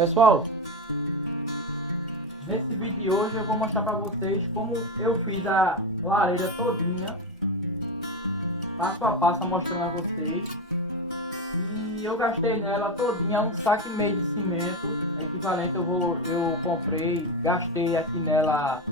Pessoal, nesse vídeo de hoje eu vou mostrar para vocês como eu fiz a lareira todinha, passo a passo mostrando a vocês. E eu gastei nela todinha 1,5 saco de cimento, equivalente. Eu comprei, gastei aqui nela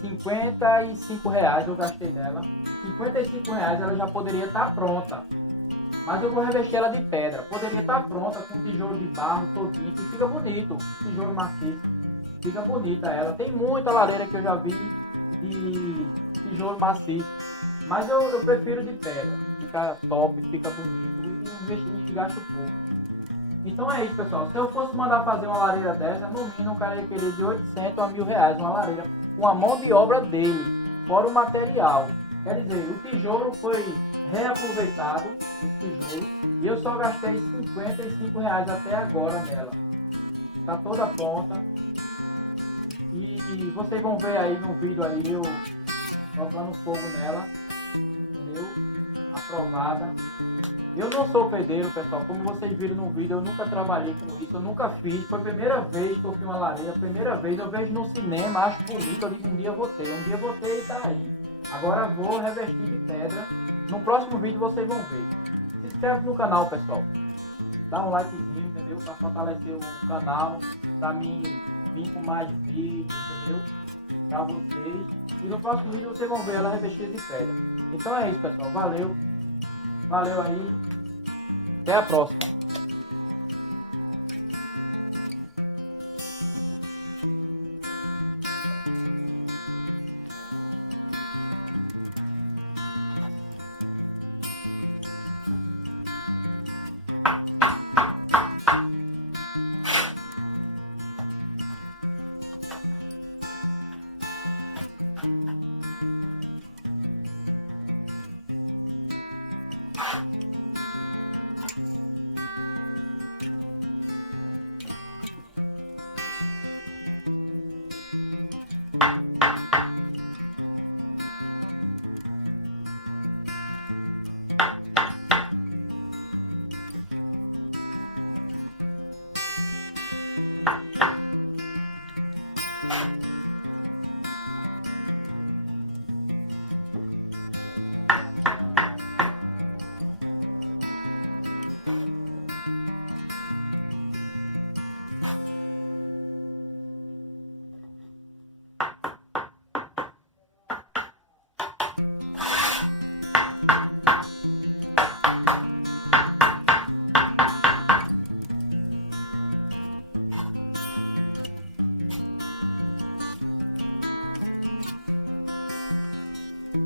R$ 55, eu gastei nela. R$ 55 ela já poderia estar pronta, mas eu vou revestir ela de pedra. Poderia estar pronta com tijolo de barro todinho, que fica bonito, tijolo maciço, fica bonita ela. Tem muita lareira que eu já vi de tijolo maciço, mas eu prefiro de pedra, fica top, fica bonito e gasta pouco. Então é isso, pessoal. Se eu fosse mandar fazer uma lareira dessa, no mínimo o cara ia querer de 800 a R$ 1.000 uma lareira, com a mão de obra dele, fora o material. Quer dizer, o tijolo foi reaproveitado, esse tijolo, e eu só gastei R$ 55 até agora nela. Tá toda pronta. E vocês vão ver aí no vídeo aí eu tocando fogo nela, entendeu? Aprovada. Eu não sou pedreiro, pessoal, como vocês viram no vídeo, eu nunca trabalhei com isso, eu nunca fiz, foi a primeira vez que eu fiz uma lareira, primeira vez, eu vejo no cinema, acho bonito, eu digo um dia vou ter e tá aí. Agora vou revestir de pedra, no próximo vídeo vocês vão ver. Se inscreve no canal, pessoal, dá um likezinho, entendeu, para fortalecer o canal, para mim vir com mais vídeos, entendeu, para vocês. E no próximo vídeo vocês vão ver ela revestida de pedra. Então é isso, pessoal, valeu aí, até a próxima.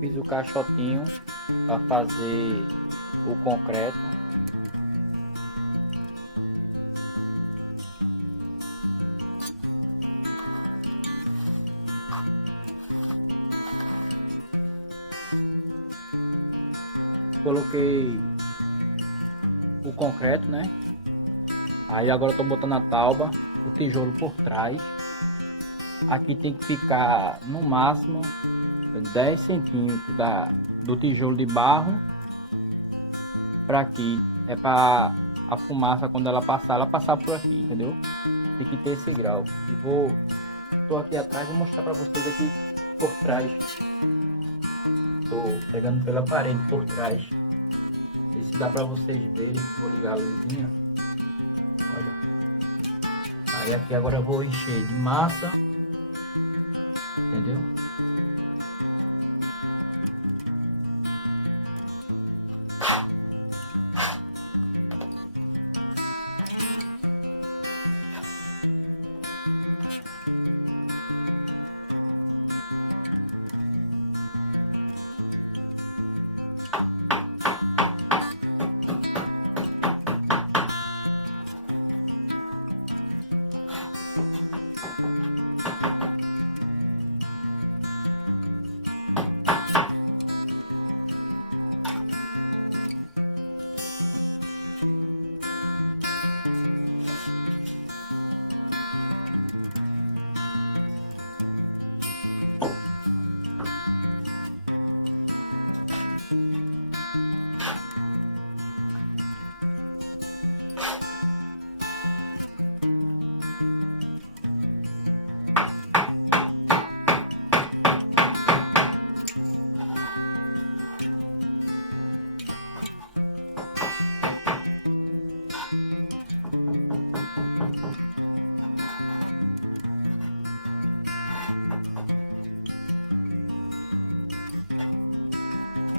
Fiz o caixotinho para fazer o concreto. Coloquei o concreto, né? Aí agora eu tô botando a tauba, o tijolo por trás. Aqui tem que ficar no máximo 10 centímetros do tijolo de barro para aqui. É para a fumaça, quando ela passar por aqui, entendeu? Tem que ter esse grau. E tô aqui atrás, vou mostrar para vocês aqui por trás. Tô pegando pela parede por trás. Ver se dá para vocês verem. Vou ligar a luzinha. Olha. Aí aqui agora eu vou encher de massa, entendeu?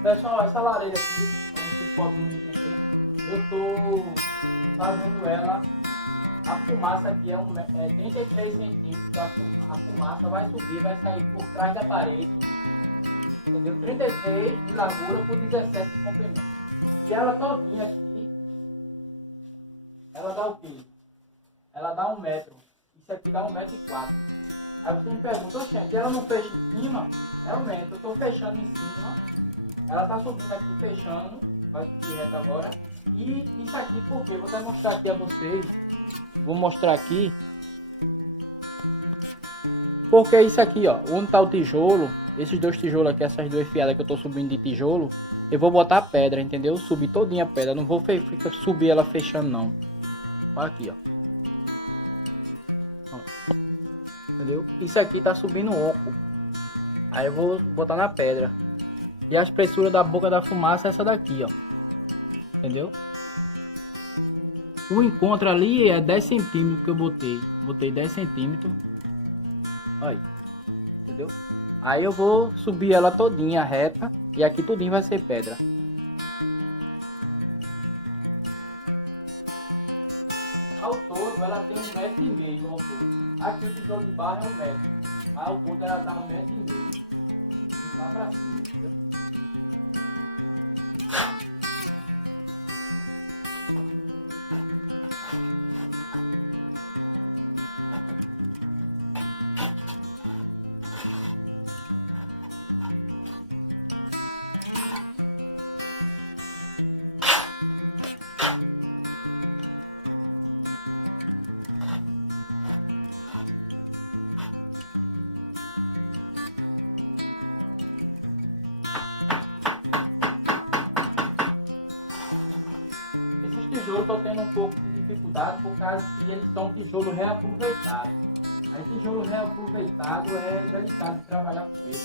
Pessoal, essa lareira aqui, como vocês podem entender, eu tô fazendo ela, a fumaça aqui é 33 centímetros, a fumaça vai subir, vai sair por trás da parede, entendeu? 33 de largura por 17 de comprimento. E ela todinha aqui, ela dá o quê? Ela dá 1 metro. Isso aqui dá 1,4 m. Aí você me pergunta, oxente, ela não fecha em cima? Realmente, eu estou fechando em cima. Ela está subindo aqui, fechando. Vai subir reto agora. E isso aqui, por quê? Vou até mostrar aqui a vocês. Vou mostrar aqui. Porque isso aqui, ó. Onde está o tijolo, esses 2 tijolos aqui, essas 2 fiadas que eu estou subindo de tijolo, eu vou botar pedra, entendeu? Subir todinha a pedra. Não vou subir ela fechando, não. Olha aqui, ó. Entendeu? Isso aqui tá subindo oco. Aí eu vou botar na pedra. E a espessura da boca da fumaça é essa daqui, ó. Entendeu? O encontro ali é 10 centímetros que eu botei. Botei 10 centímetros. Olha. Entendeu? Aí eu vou subir ela todinha reta. E aqui tudinho vai ser pedra. Ao todo ela tem 1,5 m ao todo. Aqui o tijolo de barro é 1 metro. Mas ao todo ela dá 1,5 m. Lá pra cima, entendeu? Tijolo estou tendo um pouco de dificuldade por causa que eles são tijolo reaproveitado. Aí tijolo reaproveitado é delicado de trabalhar com ele.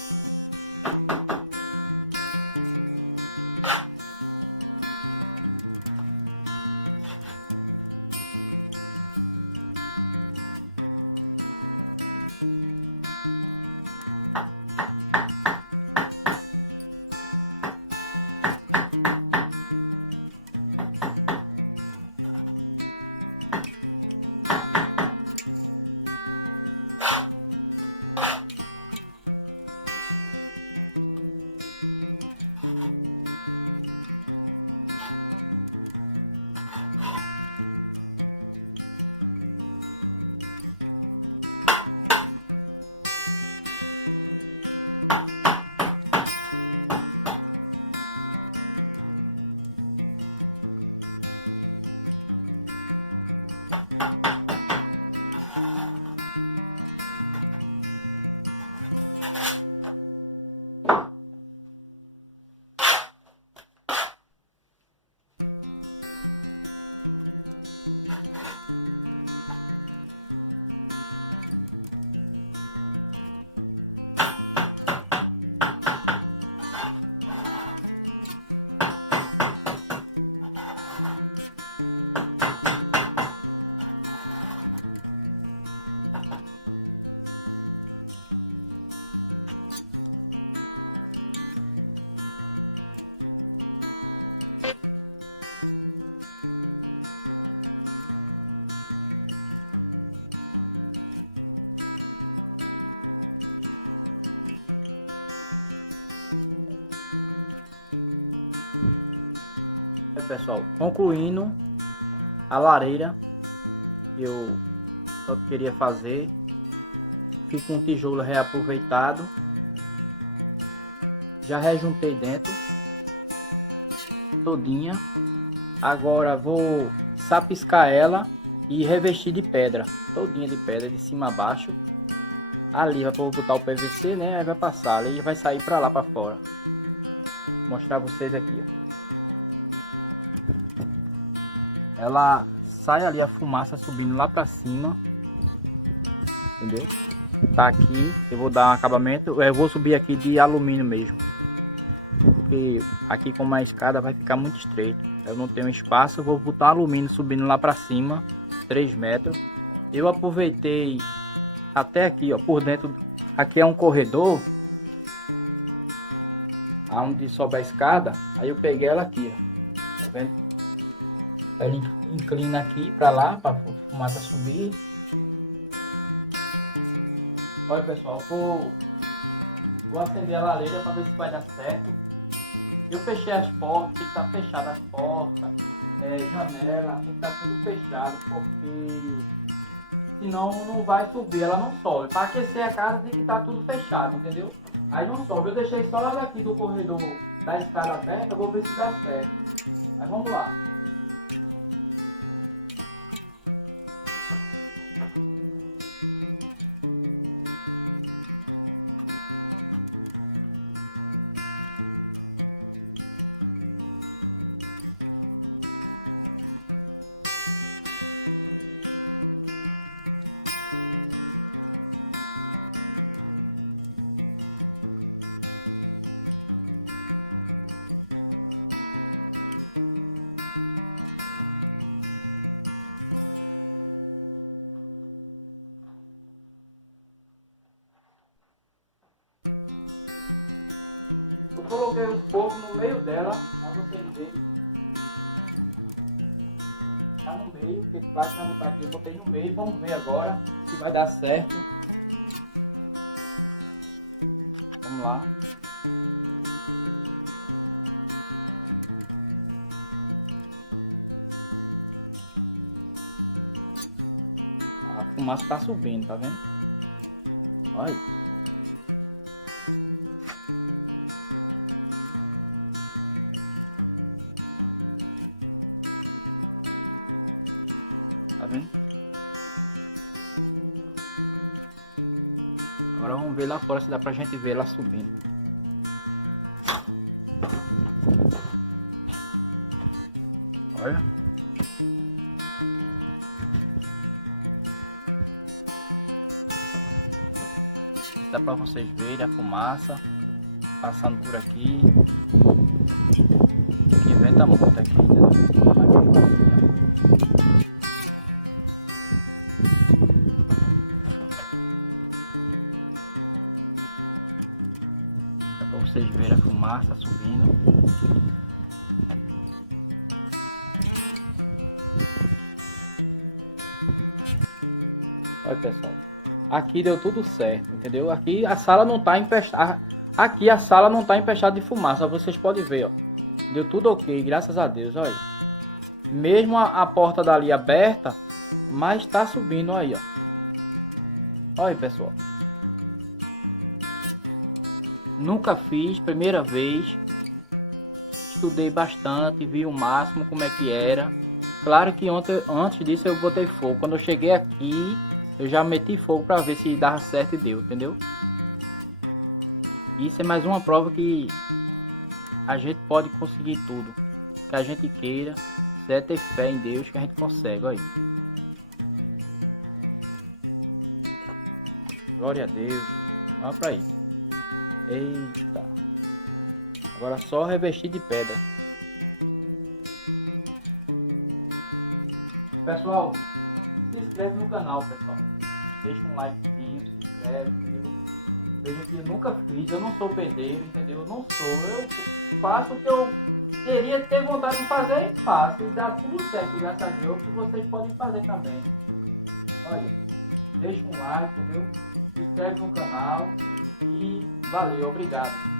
Pessoal, concluindo a lareira que eu só queria fazer, fiz com um tijolo reaproveitado, já rejuntei dentro todinha. Agora vou sapiscar ela e revestir de pedra, todinha de pedra de cima a baixo. Ali vai botar o PVC, né? Aí vai passar ali e vai sair para lá para fora. Vou mostrar vocês aqui, ó. Ela sai ali a fumaça subindo lá pra cima, entendeu? Tá aqui, eu vou dar um acabamento, eu vou subir aqui de alumínio mesmo, porque aqui como a escada vai ficar muito estreito, eu não tenho espaço, eu vou botar alumínio subindo lá pra cima, 3 metros. Eu aproveitei até aqui, ó, por dentro, aqui é um corredor, aonde sobe a escada, aí eu peguei ela aqui, ó. Tá vendo? Ele inclina aqui pra lá, pra fumaça subir. Olha pessoal, vou acender a lareira pra ver se vai dar certo. Eu fechei as portas, tem que estar fechado as portas, janela, tem que estar tudo fechado, porque senão não vai subir, ela não sobe. Para aquecer a casa tem que estar tudo fechado, entendeu? Aí não sobe. Eu deixei só ela daqui do corredor da escada aberta, vou ver se dá certo. Mas vamos lá. Eu coloquei o fogo no meio dela, pra vocês verem. Tá no meio, porque claro que não tá aqui, eu botei no meio. Vamos ver agora se vai dar certo. Vamos lá. A fumaça tá subindo, tá vendo? Olha. Tá vendo? Agora vamos ver lá fora se dá pra gente ver ela subindo. Olha. Dá pra vocês verem a fumaça passando por aqui. Que venta muito aqui, entendeu? Dá pra vocês verem a fumaça subindo. Olha pessoal, aqui deu tudo certo, entendeu? Aqui a sala não tá empestada, aqui a sala não tá empestada de fumaça, vocês podem ver, ó. Deu tudo ok, graças a Deus, olha. Mesmo a porta dali aberta, mas tá subindo aí, ó. Olha pessoal. Nunca fiz, primeira vez. Estudei bastante, vi o máximo como é que era. Claro que antes disso eu botei fogo. Quando eu cheguei aqui, eu já meti fogo para ver se dava certo e deu, entendeu? Isso é mais uma prova que a gente pode conseguir tudo que a gente queira, se é ter fé em Deus que a gente consegue, olha aí. Glória a Deus. Olha pra aí. Eita. Agora só revestir de pedra. Pessoal, se inscreve no canal, pessoal. Deixa um likezinho, se inscreve, entendeu? Veja que eu nunca fiz, eu não sou pedreiro, entendeu? Eu não sou, eu faço o que eu queria ter vontade de fazer e faço. E dá tudo certo, graças a Deus, que vocês podem fazer também. Olha, deixa um like, entendeu? Se inscreve no canal e valeu, obrigado.